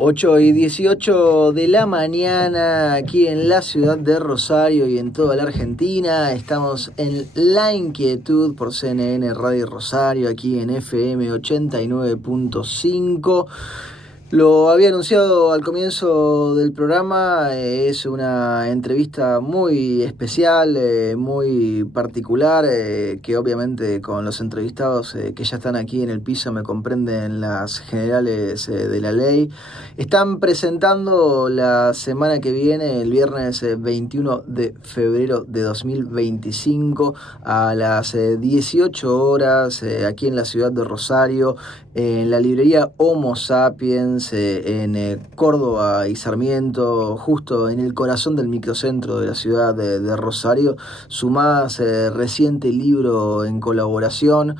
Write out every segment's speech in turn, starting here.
8:18 de la mañana aquí en la ciudad de Rosario y en toda la Argentina. Estamos en La Inquietud por CNN Radio Rosario, aquí en FM 89.5. Lo había anunciado al comienzo del programa, es una entrevista muy especial, muy particular, que obviamente con los entrevistados que ya están aquí en el piso me comprenden las generales de la ley. Están presentando la semana que viene, el viernes 21 de febrero de 2025, a las 18 horas, aquí en la ciudad de Rosario, en la librería Homo Sapiens, en Córdoba y Sarmiento, justo en el corazón del microcentro de la ciudad de Rosario, su más reciente libro en colaboración,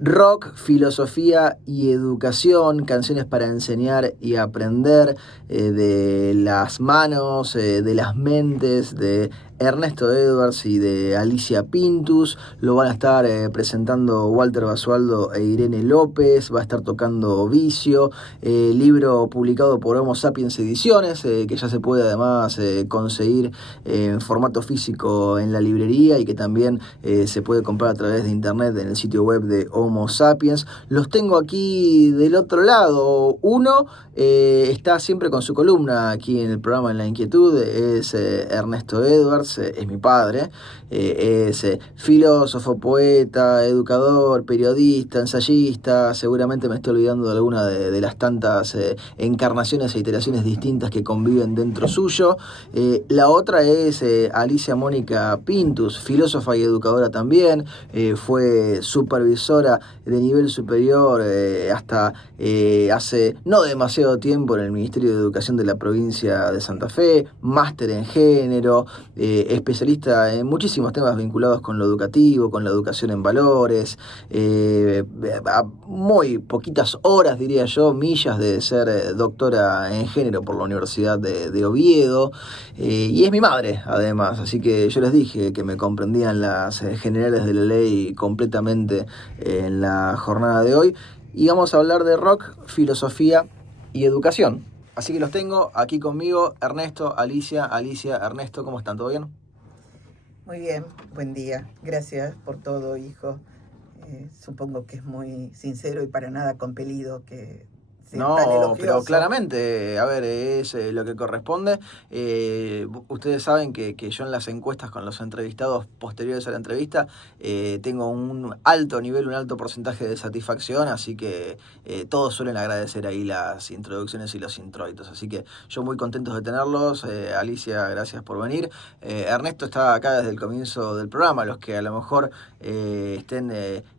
Rock, Filosofía y Educación, canciones para enseñar y aprender, de las manos, de las mentes de Ernesto Edwards y de Alicia Pintus. Lo van a estar presentando Walter Basualdo e Irene López. Va a estar tocando Vicio, libro publicado por Homo Sapiens Ediciones, que ya se puede además conseguir en formato físico en la librería y que también se puede comprar a través de internet en el sitio web de Homo Sapiens. Los tengo aquí del otro lado. Uno está siempre con su columna aquí en el programa En la Inquietud, es Ernesto Edwards, es mi padre, es filósofo, poeta, educador, periodista, ensayista. Seguramente me estoy olvidando de alguna de las tantas encarnaciones e iteraciones distintas que conviven dentro suyo. La otra es Alicia Mónica Pintus, filósofa y educadora también, fue supervisora de nivel superior hasta hace no demasiado tiempo en el Ministerio de Educación de la provincia de Santa Fe, máster en género, especialista en muchísimos temas vinculados con lo educativo, con la educación en valores, a muy poquitas horas, diría yo, millas de ser doctora en género por la Universidad de Oviedo, y es mi madre además, así que yo les dije que me comprendían las generales de la ley completamente en la jornada de hoy, y vamos a hablar de rock, filosofía y educación. Así que los tengo aquí conmigo, Ernesto, Alicia, Ernesto, ¿cómo están? ¿Todo bien? Muy bien, buen día. Gracias por todo, hijo. Supongo que es muy sincero y para nada compelido que sea tan No, elogioso. pero claramente, a ver, es lo que corresponde. Ustedes saben que yo en las encuestas con los entrevistados posteriores a la entrevista tengo un alto nivel, un alto porcentaje de satisfacción, así que todos suelen agradecer ahí las introducciones y los introitos. Así que yo muy contento de tenerlos. Alicia, gracias por venir. Ernesto está acá desde el comienzo del programa. Los que a lo mejor estén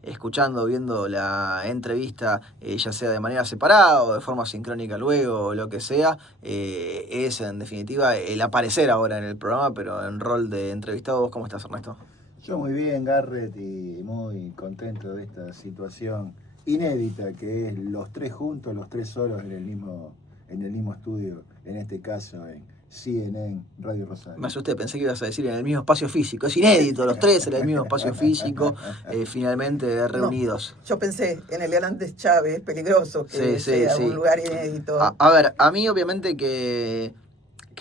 escuchando, viendo la entrevista, ya sea de manera separada o de forma sincrónica luego o lo que sea, es en definitiva el aparecer ahora en el programa, pero en rol de entrevistado. ¿Vos cómo estás, Ernesto? Yo muy bien, Garrett, y muy contento de esta situación inédita que es los tres juntos, los tres solos en el mismo estudio, en este caso en CNN Radio Rosario. Me asusté, pensé que ibas a decir en el mismo espacio físico. Es inédito, los tres en el mismo espacio físico, finalmente reunidos. No, yo pensé en el Hernández Chávez, peligroso que sea un lugar inédito. A ver, a mí obviamente que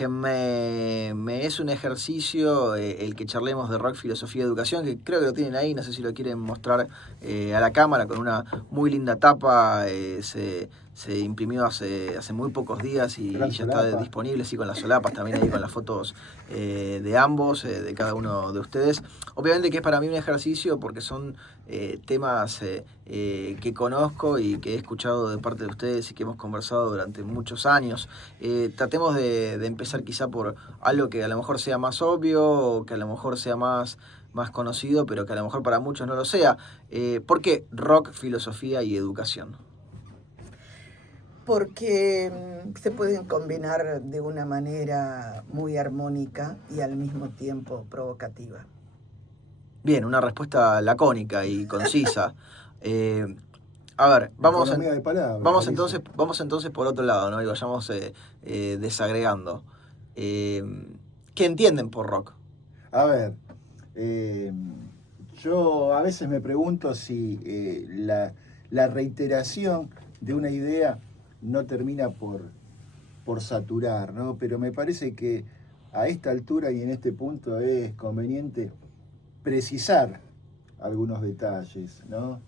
me es un ejercicio el que charlemos de rock, filosofía y educación, que creo que lo tienen ahí, no sé si lo quieren mostrar a la cámara, con una muy linda tapa. Se imprimió hace muy pocos días y ya está disponible, sí, con las solapas, también ahí con las fotos de ambos, de cada uno de ustedes. Obviamente que es para mí un ejercicio porque son temas que conozco y que he escuchado de parte de ustedes y que hemos conversado durante muchos años. Tratemos de empezar quizá por algo que a lo mejor sea más obvio o que a lo mejor sea más conocido, pero que a lo mejor para muchos no lo sea. ¿Por qué rock, filosofía y educación? Porque se pueden combinar de una manera muy armónica y al mismo tiempo provocativa. Bien, una respuesta lacónica y concisa. A ver, vamos entonces por otro lado, ¿no? Y vayamos desagregando. ¿Qué entienden por rock? A ver, yo a veces me pregunto si la reiteración de una idea no termina por por saturar, ¿no? Pero me parece que a esta altura y en este punto es conveniente precisar algunos detalles, ¿no?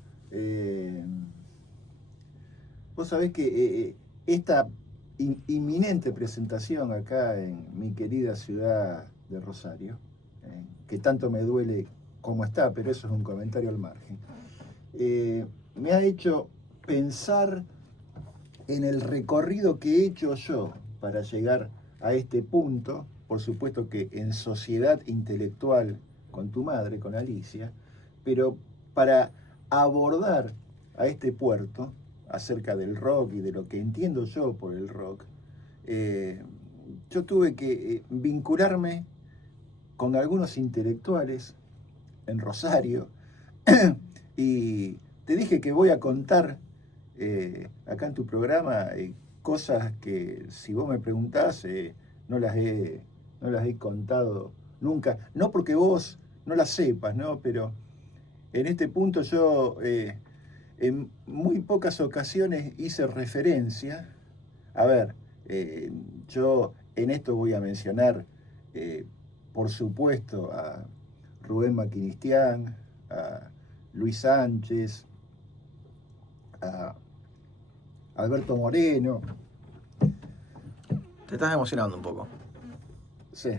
Vos sabés que esta inminente presentación acá en mi querida ciudad de Rosario, que tanto me duele como está, pero eso es un comentario al margen, me ha hecho pensar en el recorrido que he hecho yo para llegar a este punto, por supuesto que en sociedad intelectual con tu madre, con Alicia, pero para abordar a este puerto acerca del rock y de lo que entiendo yo por el rock, yo tuve que vincularme con algunos intelectuales en Rosario y te dije que voy a contar acá en tu programa cosas que si vos me preguntás no las he contado nunca, no porque vos no las sepas, ¿no? Pero en este punto yo en muy pocas ocasiones hice referencia. A ver, yo en esto voy a mencionar, por supuesto, a Rubén Maquinistián, a Luis Sánchez, a Alberto Moreno. Te estás emocionando un poco. Sí,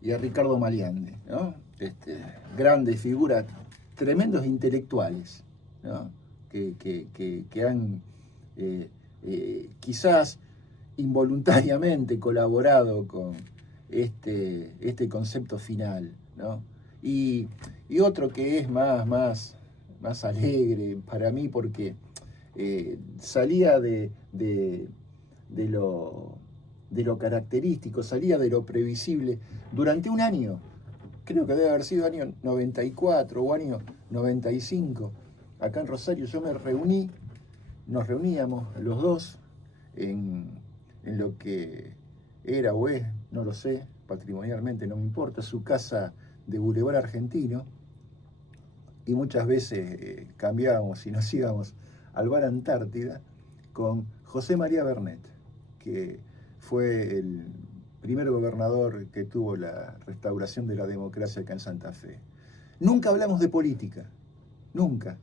y a Ricardo Maliande, ¿no? Grandes figuras, tremendos intelectuales, ¿no? que han quizás involuntariamente colaborado con este concepto final, ¿no? Y otro que es más alegre para mí porque salía de lo característico, salía de lo previsible durante un año. Creo que debe haber sido año 94 o año 95. Acá en Rosario nos reuníamos los dos en lo que era o es, no lo sé, patrimonialmente no me importa, su casa de Boulevard Argentino, y muchas veces cambiábamos y nos íbamos al bar Antártida con José María Bernet, que fue el primer gobernador que tuvo la restauración de la democracia acá en Santa Fe. Nunca hablamos de política, nunca.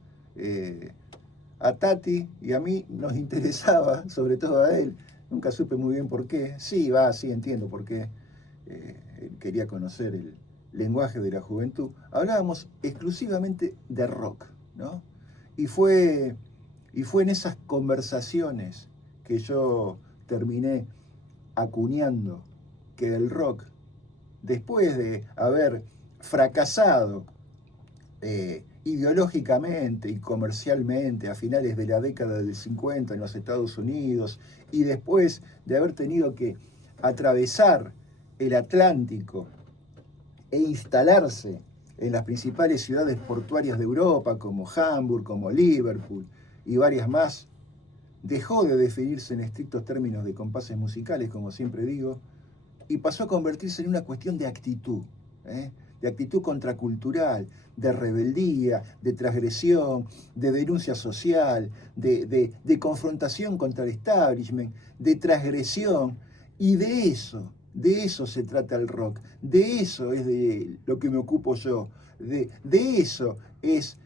A Tati y a mí nos interesaba, sobre todo a él, nunca supe muy bien por qué. Sí, entiendo por qué. Él quería conocer el lenguaje de la juventud. Hablábamos exclusivamente de rock, ¿no? Y fue en esas conversaciones que yo terminé acuñando que el rock, después de haber fracasado ideológicamente y comercialmente a finales de la década del 50 en los Estados Unidos, y después de haber tenido que atravesar el Atlántico e instalarse en las principales ciudades portuarias de Europa, como Hamburg, como Liverpool y varias más, dejó de definirse en estrictos términos de compases musicales, como siempre digo, y pasó a convertirse en una cuestión de actitud, de actitud contracultural, de rebeldía, de transgresión, de denuncia social, de confrontación contra el establishment, de transgresión, y de eso se trata el rock, de eso es de lo que me ocupo yo, de eso es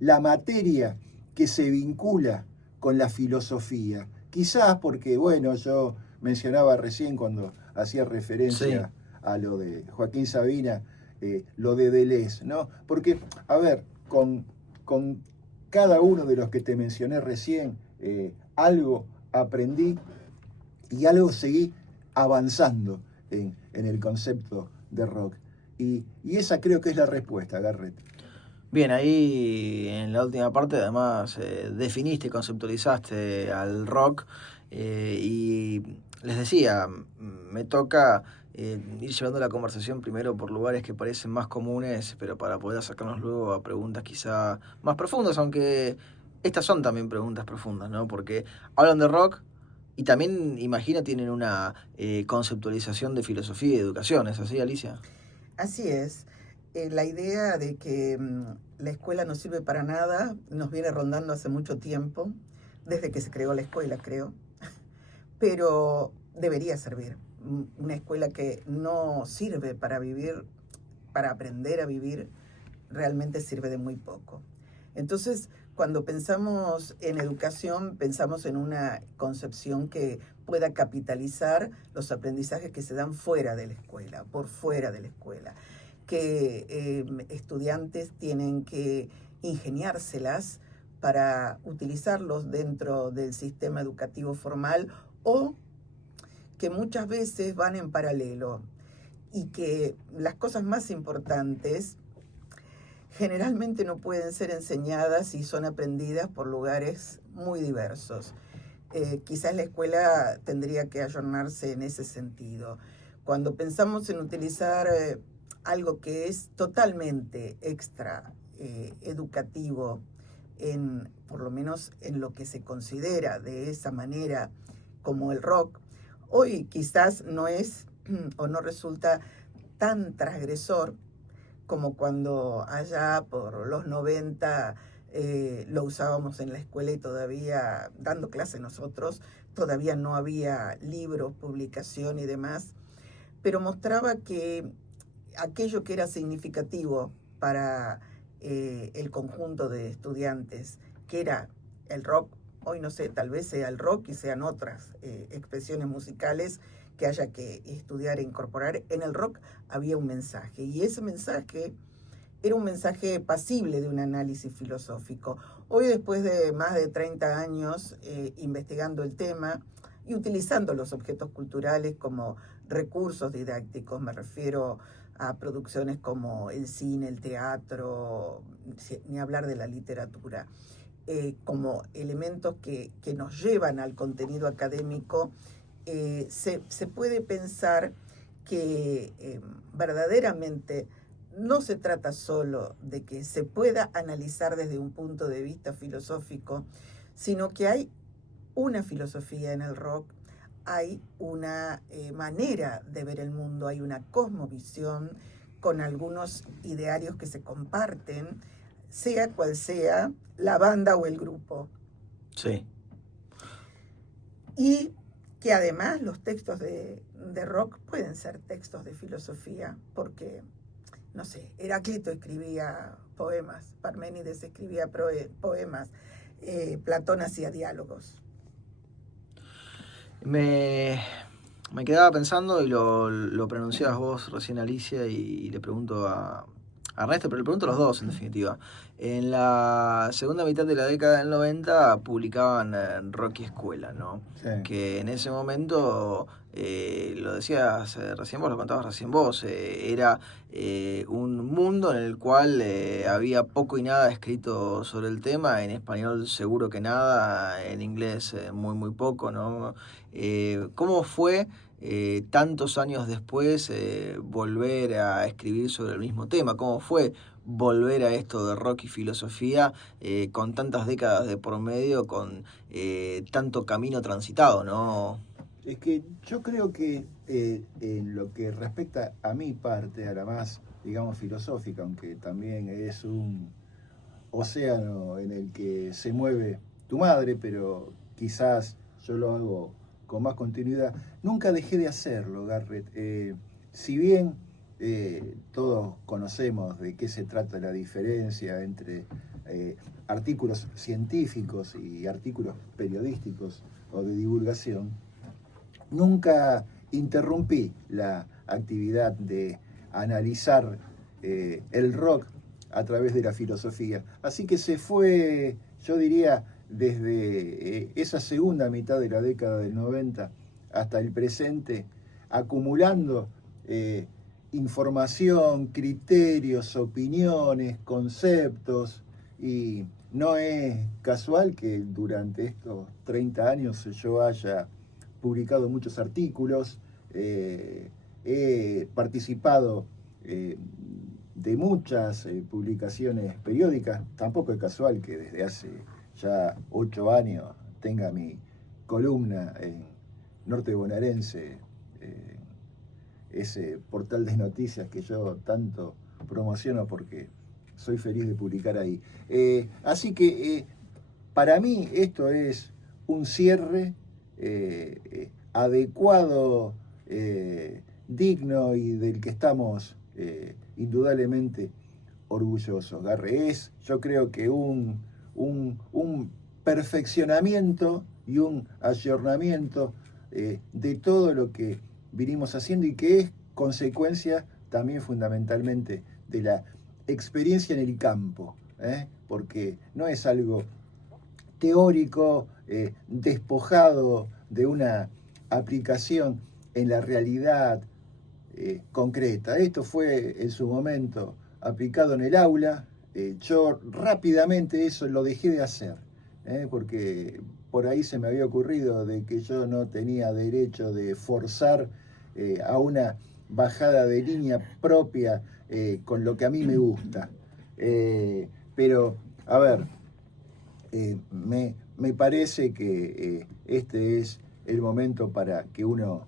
la materia que se vincula con la filosofía. Quizás porque, bueno, yo mencionaba recién cuando hacía referencia a lo de Joaquín Sabina, lo de Deleuze, ¿no? Porque, a ver, con cada uno de los que te mencioné recién, algo aprendí y algo seguí avanzando en el concepto de rock. Y esa creo que es la respuesta, Garrett. Bien, ahí en la última parte además definiste, conceptualizaste al rock y les decía, me toca ir llevando la conversación primero por lugares que parecen más comunes, pero para poder acercarnos luego a preguntas quizá más profundas, aunque estas son también preguntas profundas, ¿no? Porque hablan de rock y también, imagino, tienen una conceptualización de filosofía y educación, ¿es así, Alicia? Así es. La idea de que la escuela no sirve para nada nos viene rondando hace mucho tiempo. desde que se creó la escuela, creo, pero debería servir. Una escuela que no sirve para vivir, para aprender a vivir, realmente sirve de muy poco. Entonces, cuando pensamos en educación, pensamos en una concepción que pueda capitalizar los aprendizajes que se dan fuera de la escuela, por fuera de la escuela, que estudiantes tienen que ingeniárselas para utilizarlos dentro del sistema educativo formal o que muchas veces van en paralelo y que las cosas más importantes generalmente no pueden ser enseñadas y son aprendidas por lugares muy diversos. Quizás la escuela tendría que ayornarse en ese sentido. Cuando pensamos en utilizar algo que es totalmente extra educativo, por lo menos en lo que se considera de esa manera como el rock, hoy quizás no es o no resulta tan transgresor como cuando allá por los 90 lo usábamos en la escuela y todavía dando clase nosotros, todavía no había libros, publicación y demás, pero mostraba que aquello que era significativo para el conjunto de estudiantes, que era el rock, hoy no sé, tal vez sea el rock y sean otras expresiones musicales que haya que estudiar e incorporar. En el rock había un mensaje y ese mensaje era un mensaje pasible de un análisis filosófico. Hoy, después de más de 30 años investigando el tema y utilizando los objetos culturales como recursos didácticos, me refiero a producciones como el cine, el teatro, ni hablar de la literatura, como elementos que nos llevan al contenido académico, se puede pensar que verdaderamente no se trata solo de que se pueda analizar desde un punto de vista filosófico, sino que hay una filosofía en el rock, hay una manera de ver el mundo, hay una cosmovisión con algunos idearios que se comparten, sea cual sea la banda o el grupo. Sí. Y que además los textos de rock pueden ser textos de filosofía, porque, no sé, Heráclito escribía poemas, Parménides escribía poemas, Platón hacía diálogos. Me quedaba pensando, y lo pronunciabas vos recién, Alicia, y le pregunto a Ernesto, pero le pregunto a los dos, en definitiva. En la segunda mitad de la década del 90 publicaban Rock y Escuela, ¿no? Sí. Que en ese momento, lo decías recién vos, lo contabas recién vos, era un mundo en el cual había poco y nada escrito sobre el tema, en español seguro que nada, en inglés muy muy poco, ¿no? ¿Cómo fue tantos años después volver a escribir sobre el mismo tema? ¿Cómo fue volver a esto de rock y filosofía con tantas décadas de por medio, con tanto camino transitado, ¿no? Es que yo creo que en lo que respecta a mi parte, a la más, digamos, filosófica, aunque también es un océano en el que se mueve tu madre, pero quizás yo lo hago con más continuidad, nunca dejé de hacerlo, Garrett. Si bien todos conocemos de qué se trata la diferencia entre artículos científicos y artículos periodísticos o de divulgación, nunca interrumpí la actividad de analizar el rock a través de la filosofía. Así que se fue, yo diría, desde esa segunda mitad de la década del 90 hasta el presente, acumulando información, criterios, opiniones, conceptos, y no es casual que durante estos 30 años yo haya publicado muchos artículos, he participado de muchas publicaciones periódicas. Tampoco es casual que desde hace ya 8 años tenga mi columna en Norte Bonaerense, ese portal de noticias que yo tanto promociono porque soy feliz de publicar ahí. Así que para mí esto es un cierre adecuado, digno y del que estamos indudablemente orgullosos. Garre, es, yo creo que un perfeccionamiento y un ayornamiento de todo lo que vinimos haciendo y que es consecuencia también fundamentalmente de la experiencia en el campo, porque no es algo teórico, despojado de una aplicación en la realidad concreta. Esto fue en su momento aplicado en el aula. Yo rápidamente eso lo dejé de hacer, porque por ahí se me había ocurrido de que yo no tenía derecho de forzar a una bajada de línea propia con lo que a mí me gusta. Pero, a ver, me parece que este es el momento para que uno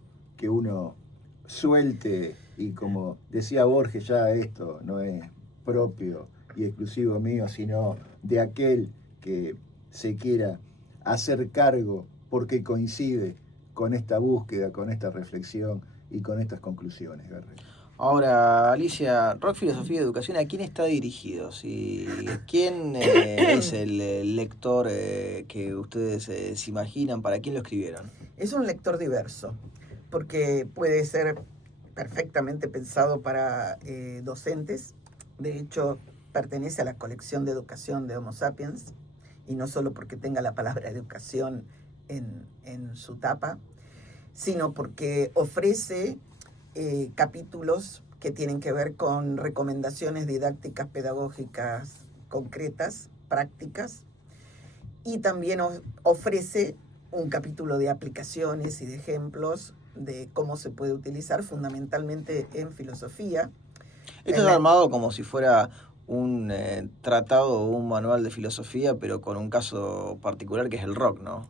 suelte, y como decía Borges, ya esto no es propio y exclusivo mío, sino de aquel que se quiera hacer cargo porque coincide con esta búsqueda, con esta reflexión y con estas conclusiones, Garre. Ahora, Alicia, Rock, Filosofía y Educación, ¿a quién está dirigido? ¿Quién es el lector que ustedes se imaginan? ¿Para quién lo escribieron? Es un lector diverso, porque puede ser perfectamente pensado para docentes. De hecho, pertenece a la colección de educación de Homo Sapiens, y no solo porque tenga la palabra educación en su tapa, sino porque ofrece capítulos que tienen que ver con recomendaciones didácticas pedagógicas concretas, prácticas, y también ofrece un capítulo de aplicaciones y de ejemplos de cómo se puede utilizar fundamentalmente en filosofía. Esto es armado como si fuera un tratado o un manual de filosofía, pero con un caso particular que es el rock, ¿no?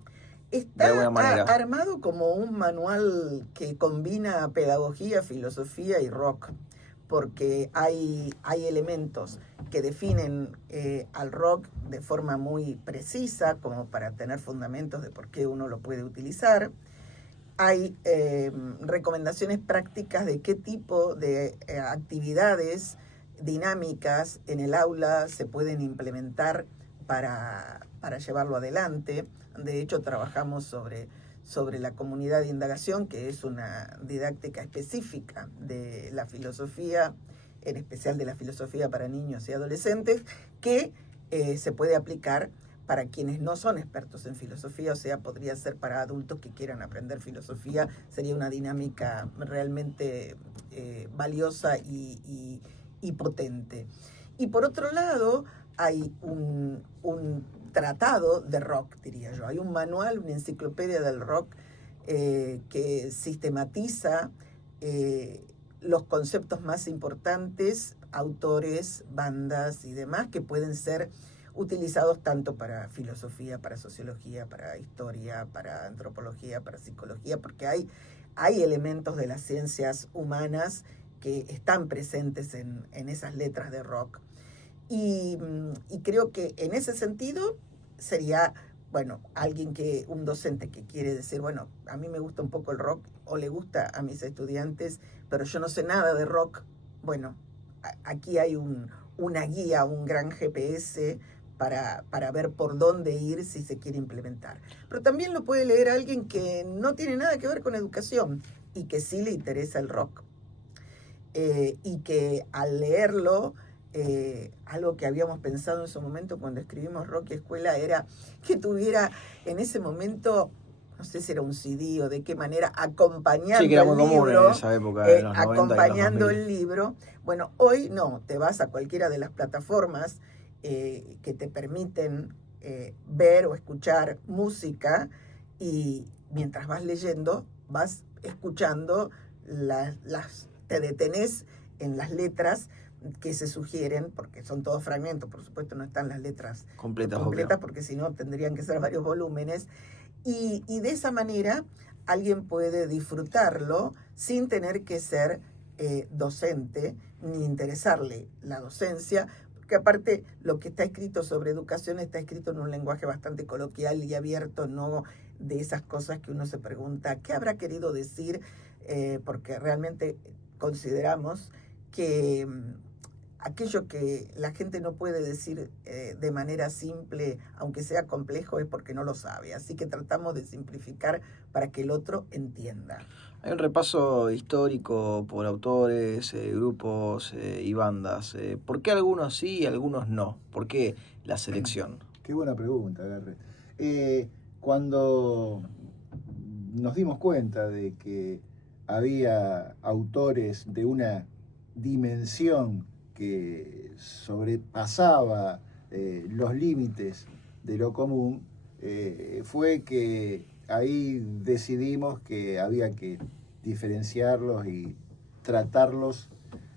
Está armado como un manual que combina pedagogía, filosofía y rock, porque hay elementos que definen al rock de forma muy precisa, como para tener fundamentos de por qué uno lo puede utilizar. Hay recomendaciones prácticas de qué tipo de actividades dinámicas en el aula se pueden implementar para llevarlo adelante. De hecho, trabajamos sobre la comunidad de indagación, que es una didáctica específica de la filosofía, en especial de la filosofía para niños y adolescentes, que se puede aplicar para quienes no son expertos en filosofía, o sea, podría ser para adultos que quieran aprender filosofía. Sería una dinámica realmente valiosa y potente. Y por otro lado, hay un tratado de rock, diría yo. Hay un manual, una enciclopedia del rock que sistematiza los conceptos más importantes, autores, bandas y demás, que pueden ser utilizados tanto para filosofía, para sociología, para historia, para antropología, para psicología, porque hay elementos de las ciencias humanas que están presentes en esas letras de rock. Y creo que en ese sentido sería, bueno, un docente que quiere decir, bueno, a mí me gusta un poco el rock, o le gusta a mis estudiantes, pero yo no sé nada de rock. Bueno, aquí hay una guía, un gran GPS para ver por dónde ir si se quiere implementar. Pero también lo puede leer alguien que no tiene nada que ver con educación y que sí le interesa el rock. Y que al leerlo, algo que habíamos pensado en su momento cuando escribimos Rock y Escuela era que tuviera en ese momento, no sé si era un CD o de qué manera, acompañando sí, que era muy el libro, común en esa época, en los 90 acompañando y los 2000. el libro. Bueno, hoy no, te vas a cualquiera de las plataformas que te permiten ver o escuchar música, y mientras vas leyendo, vas escuchando te detenés en las letras que se sugieren, porque son todos fragmentos, por supuesto no están las letras completas porque si no tendrían que ser varios volúmenes, y de esa manera alguien puede disfrutarlo sin tener que ser docente ni interesarle la docencia, porque aparte lo que está escrito sobre educación está escrito en un lenguaje bastante coloquial y abierto, no de esas cosas que uno se pregunta, ¿qué habrá querido decir? Porque realmente consideramos que aquello que la gente no puede decir de manera simple, aunque sea complejo, es porque no lo sabe. Así que tratamos de simplificar para que el otro entienda. Hay un repaso histórico por autores, grupos y bandas. ¿Por qué algunos sí y algunos no? ¿Por qué la selección? Qué buena pregunta, Garret. Cuando nos dimos cuenta de que había autores de una dimensión que sobrepasaba los límites de lo común, fue que ahí decidimos que había que diferenciarlos y tratarlos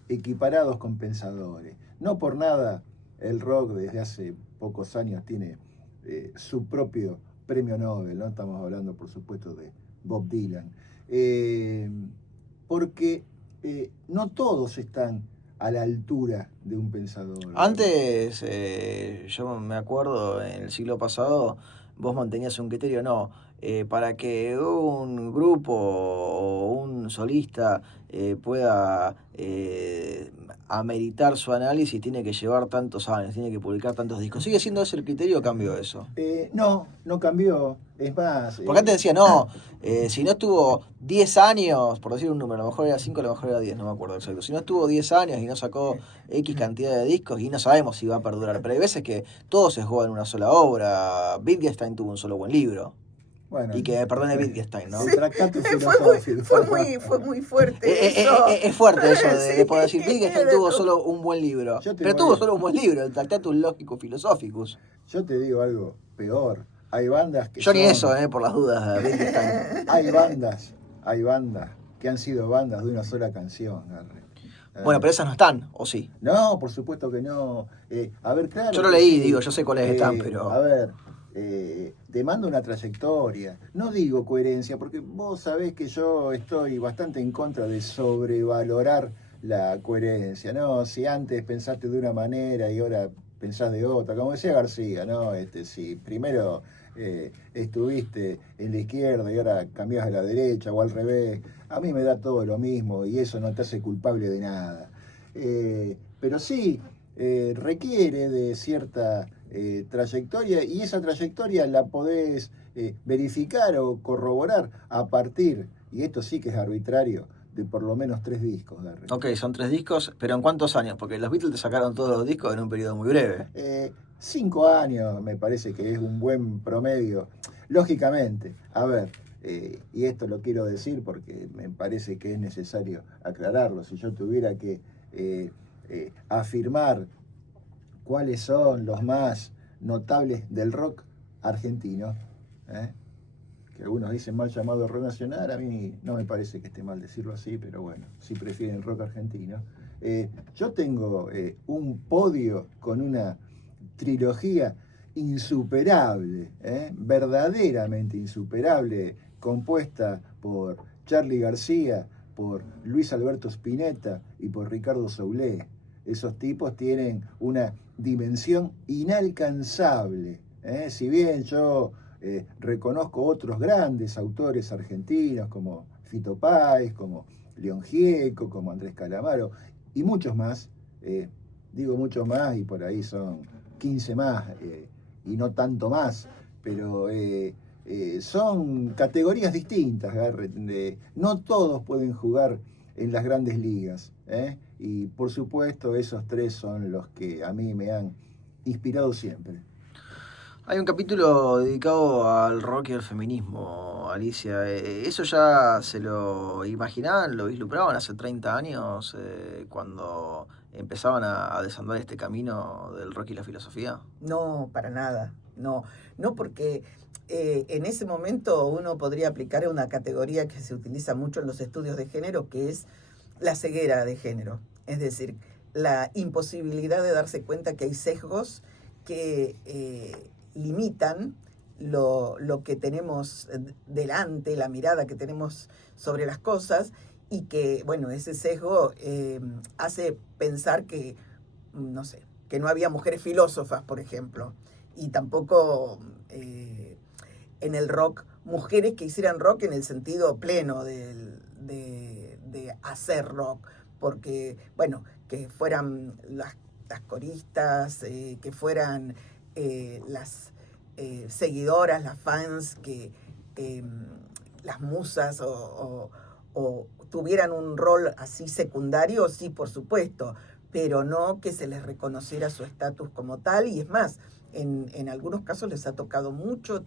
equiparados con pensadores. No por nada el rock desde hace pocos años tiene su propio premio Nobel, ¿no? Estamos hablando, por supuesto, de Bob Dylan. Porque no todos están a la altura de un pensador. Antes, yo me acuerdo, en el siglo pasado, vos mantenías un criterio, no, para que un grupo o un solista pueda ameritar su análisis, tiene que llevar tantos años, tiene que publicar tantos discos. ¿Sigue siendo ese el criterio o cambió eso? No cambió. Es más... Porque antes decía, no, si no estuvo 10 años, por decir un número, a lo mejor era 5, a lo mejor era 10, no me acuerdo exacto. Si no estuvo 10 años y no sacó X cantidad de discos y no sabemos si va a perdurar. Pero hay veces que todo se juega en una sola obra. Wittgenstein tuvo un solo buen libro. Bueno, Y que perdone Wittgenstein, ¿no? Sí, fue muy fuerte eso. Es fuerte eso de Sí. poder decir Wittgenstein tuvo solo un buen libro. Pero tuvo solo un buen libro, el Tractatus Logico Philosophicus. Yo te digo algo peor. Hay bandas que yo ni eso, por las dudas, Wittgenstein. Hay bandas que han sido bandas de una sola canción, Garret. Bueno, pero esas no están, ¿o sí? No, por supuesto que no. A ver, claro. Yo lo leí, digo, yo sé cuáles están, pero... A ver, demanda una trayectoria. No digo coherencia, porque vos sabés que yo estoy bastante en contra de sobrevalorar la coherencia, ¿no? Si antes pensaste de una manera y ahora pensás de otra, como decía García, ¿no? Si primero estuviste en la izquierda y ahora cambiás a la derecha o al revés, a mí me da todo lo mismo y eso no te hace culpable de nada. Pero sí, requiere de cierta trayectoria y esa trayectoria la podés verificar o corroborar a partir, y esto sí que es arbitrario, de por lo menos 3 discos. Ok, son 3 discos, pero ¿en cuántos años? Porque los Beatles te sacaron todos los discos en un periodo muy breve. 5 años me parece que es un buen promedio. Lógicamente, a ver, y esto lo quiero decir porque me parece que es necesario aclararlo, si yo tuviera que afirmar cuáles son los más notables del rock argentino, que algunos dicen mal llamado rock nacional, a mí no me parece que esté mal decirlo así, pero bueno, si prefieren rock argentino. Yo tengo un podio con una trilogía insuperable, verdaderamente insuperable, compuesta por Charly García, por Luis Alberto Spinetta y por Ricardo Soulé. Esos tipos tienen una dimensión inalcanzable. Si bien yo reconozco otros grandes autores argentinos como Fito Páez, como León Gieco, como Andrés Calamaro y muchos más, digo muchos más y por ahí son 15 más y no tanto más, pero son categorías distintas, Garret. No todos pueden jugar en las grandes ligas, y por supuesto esos 3 son los que a mí me han inspirado siempre. Hay un capítulo dedicado al rock y al feminismo, Alicia. ¿Eso ya se lo imaginaban, lo vislumbraban hace 30 años, cuando empezaban a desandar este camino del rock y la filosofía? No, para nada. No porque en ese momento uno podría aplicar una categoría que se utiliza mucho en los estudios de género, que es la ceguera de género. Es decir, la imposibilidad de darse cuenta que hay sesgos que limitan lo que tenemos delante, la mirada que tenemos sobre las cosas, y que, bueno, ese sesgo hace pensar que, no sé, que no había mujeres filósofas, por ejemplo, y tampoco en el rock, mujeres que hicieran rock en el sentido pleno de hacer rock, porque, bueno, que fueran las coristas, que fueran las seguidoras, las fans, que las musas o tuvieran un rol así secundario, sí, por supuesto, pero no que se les reconociera su estatus como tal, y es más, en algunos casos les ha tocado mucho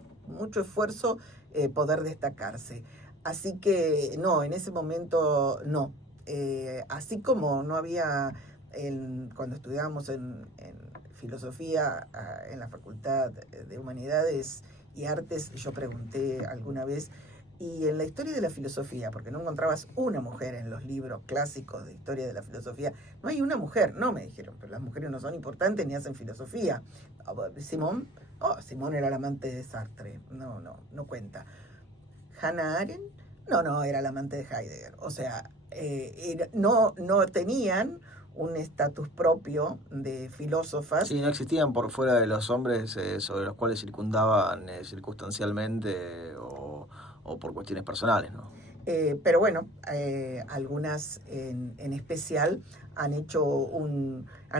esfuerzo poder destacarse. Así que no, en ese momento no. Así como no había, cuando estudiábamos en filosofía en la Facultad de Humanidades y Artes, yo pregunté alguna vez, y en la historia de la filosofía, porque no encontrabas una mujer en los libros clásicos de historia de la filosofía, no hay una mujer, no, me dijeron, pero las mujeres no son importantes ni hacen filosofía. Simón, Simón era la amante de Sartre, no cuenta. Hannah Arendt, no, era la amante de Heidegger. O sea, no tenían un estatus propio de filósofas. Sí, no existían por fuera de los hombres sobre los cuales circundaban circunstancialmente o por cuestiones personales, ¿no? Pero bueno, algunas en especial han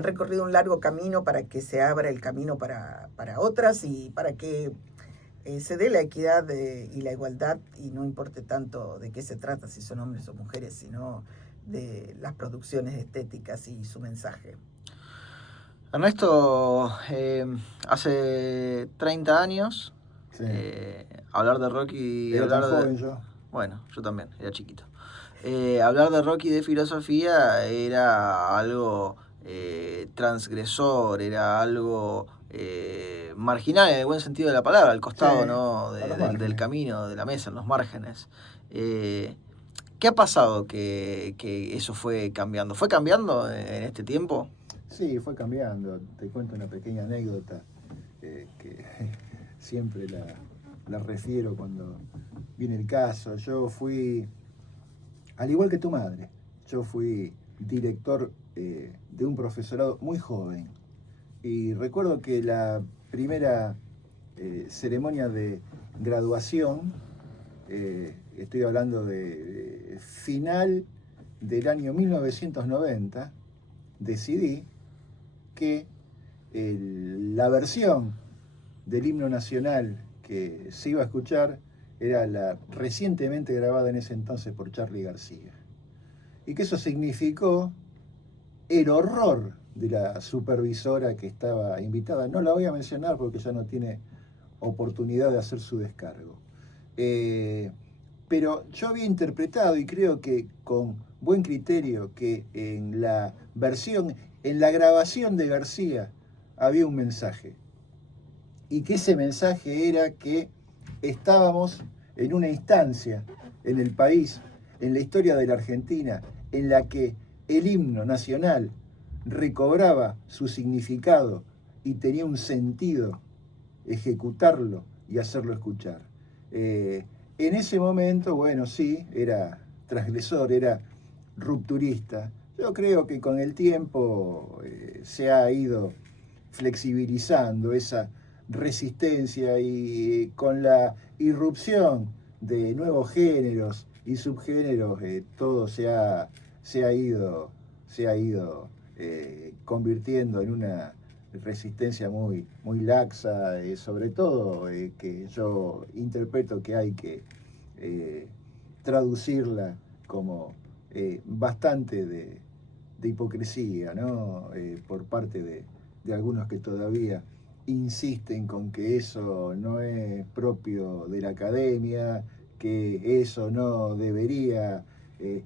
recorrido un largo camino para que se abra el camino para otras y para que se dé la equidad y la igualdad, y no importe tanto de qué se trata, si son hombres o mujeres, sino de las producciones estéticas y su mensaje. Ernesto, hace 30 años, Sí. Hablar de rock y Era hablar tan de... joven yo. Bueno, yo también, era chiquito. Hablar de rock y de filosofía era algo transgresor, era algo marginal en el buen sentido de la palabra, al costado, Sí, ¿no? a los del márgenes. camino, de la mesa, en los márgenes. ¿Qué ha pasado que eso fue cambiando? ¿Fue cambiando en este tiempo? Sí, fue cambiando. Te cuento una pequeña anécdota que siempre la refiero cuando viene el caso. Yo fui, al igual que tu madre, yo fui director de un profesorado muy joven. Y recuerdo que la primera ceremonia de graduación, estoy hablando de final del año 1990, decidí que la versión del himno nacional que se iba a escuchar era la recientemente grabada en ese entonces por Charly García. Y que eso significó el horror de la supervisora que estaba invitada. No la voy a mencionar porque ya no tiene oportunidad de hacer su descargo. Pero yo había interpretado, y creo que con buen criterio, que en la grabación de García había un mensaje. Y que ese mensaje era que estábamos en una instancia en el país, en la historia de la Argentina, en la que el himno nacional recobraba su significado y tenía un sentido ejecutarlo y hacerlo escuchar. En ese momento, bueno, sí, era transgresor, era rupturista. Yo creo que con el tiempo se ha ido flexibilizando esa resistencia, y con la irrupción de nuevos géneros y subgéneros, todo se ha ido convirtiendo en una resistencia muy laxa, sobre todo que yo interpreto que hay que traducirla como bastante de hipocresía, ¿no? Por parte de algunos que todavía insisten con que eso no es propio de la academia, que eso no debería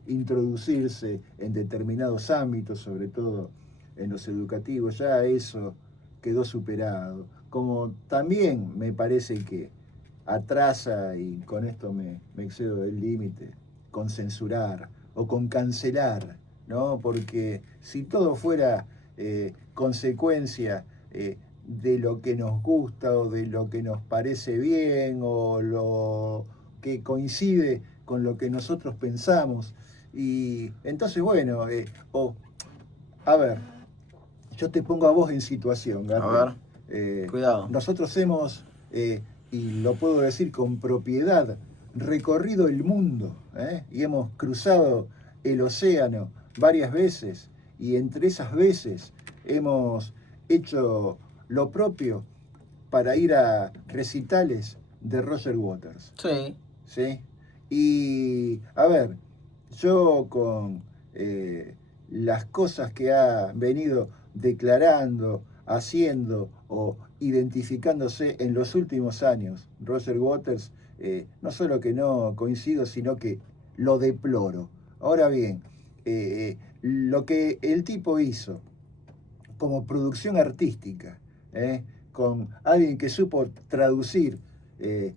introducirse en determinados ámbitos, sobre todo en los educativos. Ya eso quedó superado. Como también me parece que atrasa, y con esto me excedo del límite, con censurar o con cancelar, ¿no? Porque si todo fuera consecuencia de lo que nos gusta o de lo que nos parece bien o lo que coincide con lo que nosotros pensamos, y entonces, bueno, a ver, yo te pongo a vos en situación, Garret. A ver, cuidado. Nosotros hemos, y lo puedo decir con propiedad, recorrido el mundo, y hemos cruzado el océano varias veces, y entre esas veces hemos hecho lo propio para ir a recitales de Roger Waters. Sí. ¿Sí? Y, a ver, yo con las cosas que ha venido declarando, haciendo o identificándose en los últimos años, Roger Waters, no solo que no coincido, sino que lo deploro. Ahora bien, lo que el tipo hizo como producción artística, con alguien que supo traducir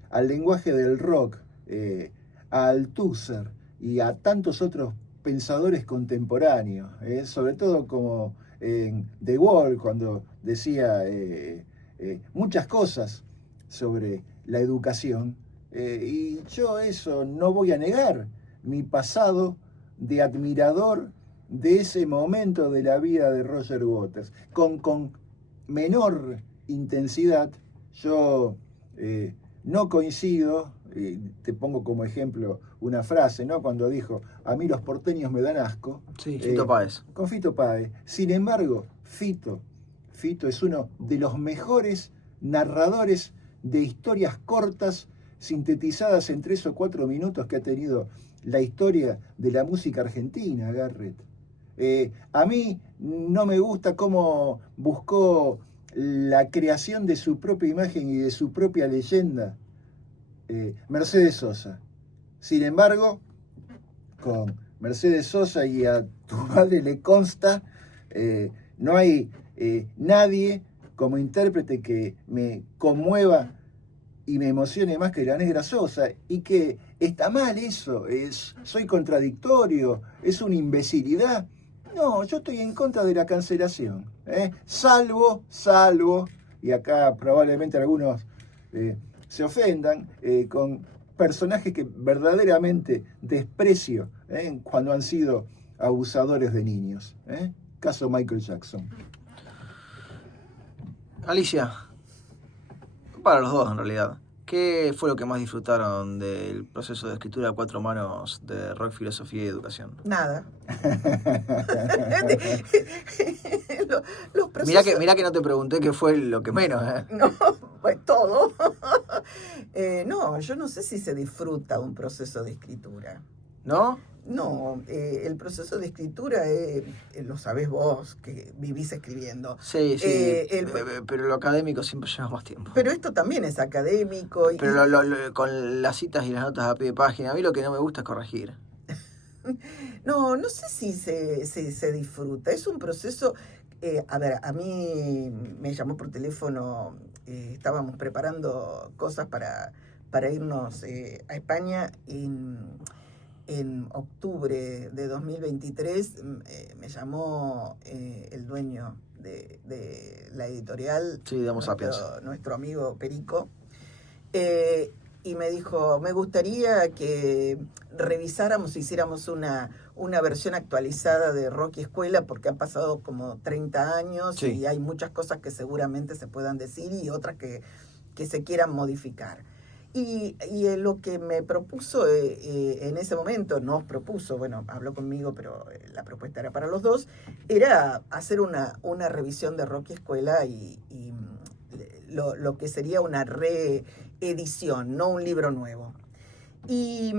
al lenguaje del rock, a Althusser y a tantos otros pensadores contemporáneos, sobre todo como en The Wall, cuando decía muchas cosas sobre la educación, y yo eso no voy a negar, mi pasado de admirador de ese momento de la vida de Roger Waters. Con menor intensidad, yo no coincido, te pongo como ejemplo una frase, ¿no? Cuando dijo, a mí los porteños me dan asco. Sí, Fito Páez. Con Fito Páez. Sin embargo, Fito es uno de los mejores narradores de historias cortas, sintetizadas en 3 o 4 minutos que ha tenido la historia de la música argentina, Garret. A mí no me gusta cómo buscó la creación de su propia imagen y de su propia leyenda, Mercedes Sosa. Sin embargo, con Mercedes Sosa, y a tu madre le consta, no hay nadie como intérprete que me conmueva y me emocione más que la Negra Sosa, y que está mal eso, soy contradictorio, es una imbecilidad. No, yo estoy en contra de la cancelación, salvo, y acá probablemente algunos se ofendan, con personajes que verdaderamente desprecio cuando han sido abusadores de niños. Caso Michael Jackson. Alicia, para los dos en realidad, ¿qué fue lo que más disfrutaron del proceso de escritura a 4 manos de Rock, Filosofía y Educación? Nada. Los procesos... Mirá que no te pregunté qué fue lo que menos. No, pues todo. No, yo no sé si se disfruta un proceso de escritura. ¿No? No, el proceso de escritura lo sabés vos, que vivís escribiendo. Sí, sí, pero lo académico siempre lleva más tiempo. Pero esto también es académico. Pero con las citas y las notas a pie de página, a mí lo que no me gusta es corregir. No sé si se disfruta. Es un proceso... a ver, a mí me llamó por teléfono, estábamos preparando cosas para irnos a España en octubre de 2023. Me llamó el dueño de la editorial, sí, nuestro amigo Perico, y me dijo, me gustaría que revisáramos, hiciéramos una versión actualizada de Rock y Escuela, porque han pasado como 30 años, sí, y hay muchas cosas que seguramente se puedan decir y otras que se quieran modificar. Y lo que me propuso en ese momento, nos propuso, bueno, habló conmigo, pero la propuesta era para los dos, era hacer una revisión de Rock y Escuela y lo que sería una reedición, no un libro nuevo. Y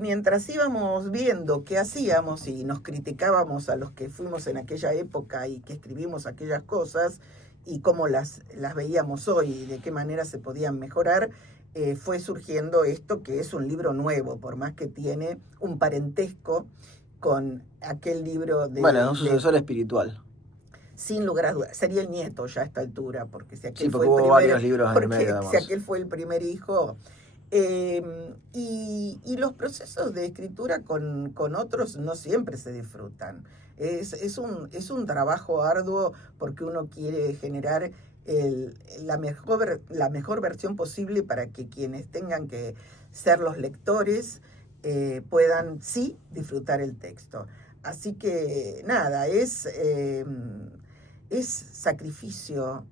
mientras íbamos viendo qué hacíamos y nos criticábamos a los que fuimos en aquella época y que escribimos aquellas cosas y cómo las veíamos hoy y de qué manera se podían mejorar, fue surgiendo esto, que es un libro nuevo, por más que tiene un parentesco con aquel libro de... Bueno, es un sucesor espiritual. Sin lugar a dudas, sería el nieto ya a esta altura, porque si aquel fue el varios libros en el medio, si aquel fue el primer hijo. Y los procesos de escritura con otros no siempre se disfrutan. Es un trabajo arduo, porque uno quiere generar la mejor versión posible para que quienes tengan que ser los lectores puedan sí disfrutar el texto. Así que nada, es sacrificio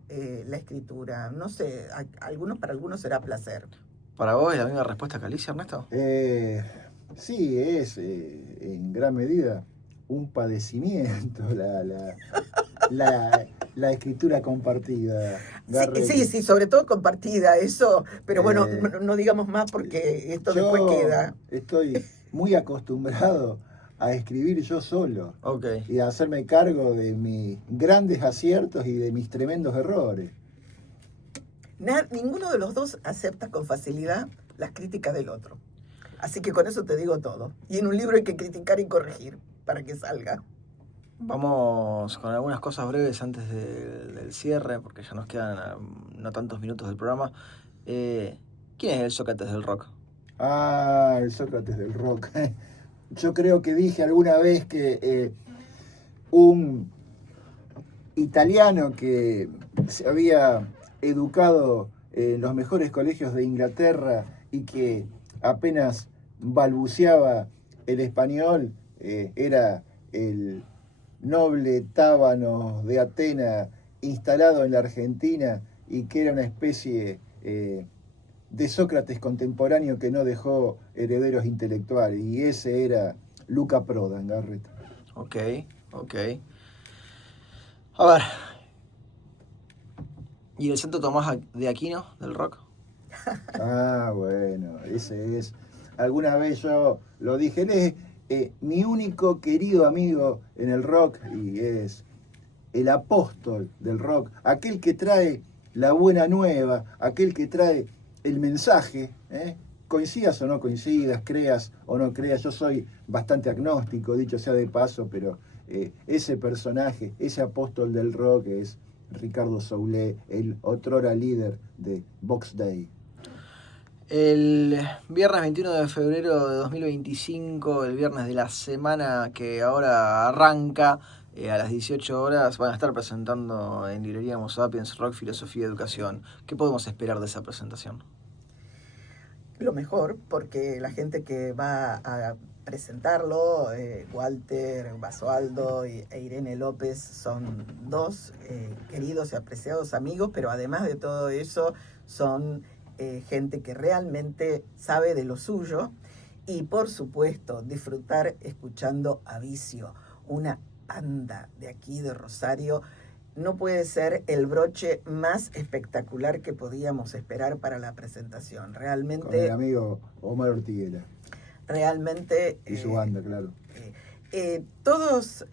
la escritura. No sé, para algunos será placer. ¿Para vos es la misma respuesta que Alicia, Ernesto? Sí, es en gran medida un padecimiento la escritura compartida. Sí, sobre todo compartida, eso, pero bueno, no digamos más porque esto después queda. Estoy muy acostumbrado a escribir yo solo y a hacerme cargo de mis grandes aciertos y de mis tremendos errores. Ninguno de los dos acepta con facilidad las críticas del otro. Así que con eso te digo todo. Y en un libro hay que criticar y corregir para que salga. Vamos con algunas cosas breves antes del cierre, porque ya nos quedan no tantos minutos del programa. ¿Quién es el Sócrates del rock? Ah, el Sócrates del rock. Yo creo que dije alguna vez que un italiano que se había educado en los mejores colegios de Inglaterra y que apenas balbuceaba el español, era el noble tábano de Atenas instalado en la Argentina y que era una especie de Sócrates contemporáneo que no dejó herederos intelectuales, y ese era Luca Prodan, Garrett. Ok. A ver, ¿y el Santo Tomás de Aquino del rock? Ah, bueno, ese es. Alguna vez yo lo dije, él es mi único querido amigo en el rock y es el apóstol del rock, aquel que trae la buena nueva, aquel que trae el mensaje, coincidas o no coincidas, creas o no creas. Yo soy bastante agnóstico, dicho sea de paso, pero ese personaje, ese apóstol del rock es Ricardo Soule, el otrora líder de Box Day. El viernes 21 de febrero de 2025, el viernes de la semana que ahora arranca, a las 18 horas, van a estar presentando en librería Homo Sapiens Rock, Filosofía y Educación. ¿Qué podemos esperar de esa presentación? Lo mejor, porque la gente que va a presentarlo, Walter Basualdo e Irene López, son dos queridos y apreciados amigos, pero además de todo eso, son gente que realmente sabe de lo suyo, y por supuesto disfrutar escuchando a Vicio, una banda de aquí de Rosario. No puede ser el broche más espectacular que podíamos esperar para la presentación. Realmente. Con el amigo Omar Ortiguela. Realmente. Y su banda, claro. Todos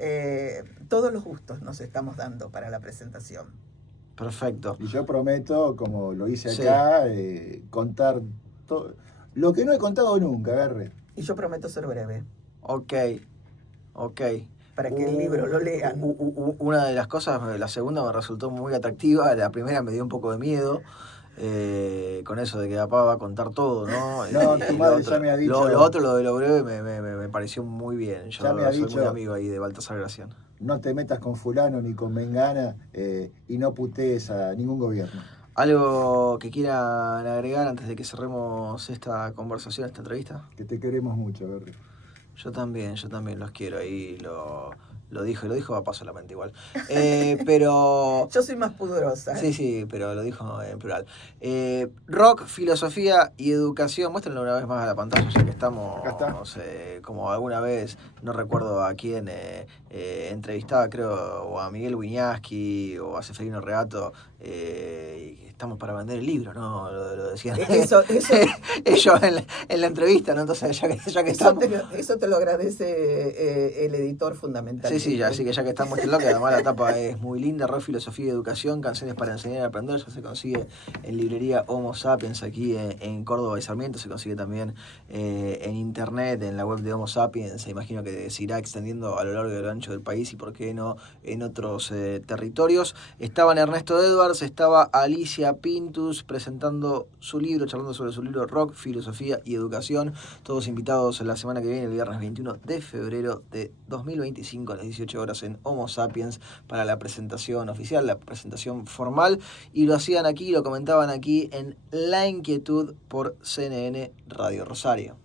los gustos nos estamos dando para la presentación. Perfecto. Y yo prometo, como lo hice acá, contar lo que no he contado nunca, Garre. Y yo prometo ser breve. Ok. Para que el libro lo lean. Una de las cosas, la segunda me resultó muy atractiva, la primera me dio un poco de miedo, con eso de que papá va a contar todo, ¿no? No, tu madre ya me ha dicho. Lo otro, lo de lo breve, me pareció muy bien. Yo ya me ha soy dicho, muy amigo ahí de Baltasar Gracián. No te metas con fulano ni con mengana y no putees a ningún gobierno. ¿Algo que quieran agregar antes de que cerremos esta conversación, esta entrevista? Que te queremos mucho, Garre. Yo también los quiero, ahí lo dijo a paso la mente igual. Pero... Yo soy más pudorosa. Sí, pero lo dijo en plural. Rock, filosofía y educación. Muéstrenlo una vez más a la pantalla, ya que estamos, como alguna vez, no recuerdo a quién entrevistaba, creo, o a Miguel Wiñaski o a Seferino Reato, estamos para vender el libro, ¿no? Lo decían eso ellos en la entrevista, ¿no? Entonces, ya que estamos... Eso te lo agradece el editor fundamental. Sí, así que ya que estamos en lo que además la tapa es muy linda, Rock, Filosofía y Educación, canciones para enseñar y aprender, ya se consigue en librería Homo Sapiens aquí en Córdoba y Sarmiento, se consigue también en internet, en la web de Homo Sapiens, se imagino que se irá extendiendo a lo largo y a lo ancho del país y por qué no en otros territorios. Estaban Ernesto Edwards, estaba Alicia Pintus presentando su libro, charlando sobre su libro Rock, Filosofía y Educación, todos invitados la semana que viene, el viernes 21 de febrero de 2025 a las 18 horas en Homo Sapiens para la presentación oficial, la presentación formal, y lo hacían aquí, lo comentaban aquí en La Inquietud por CNN Radio Rosario.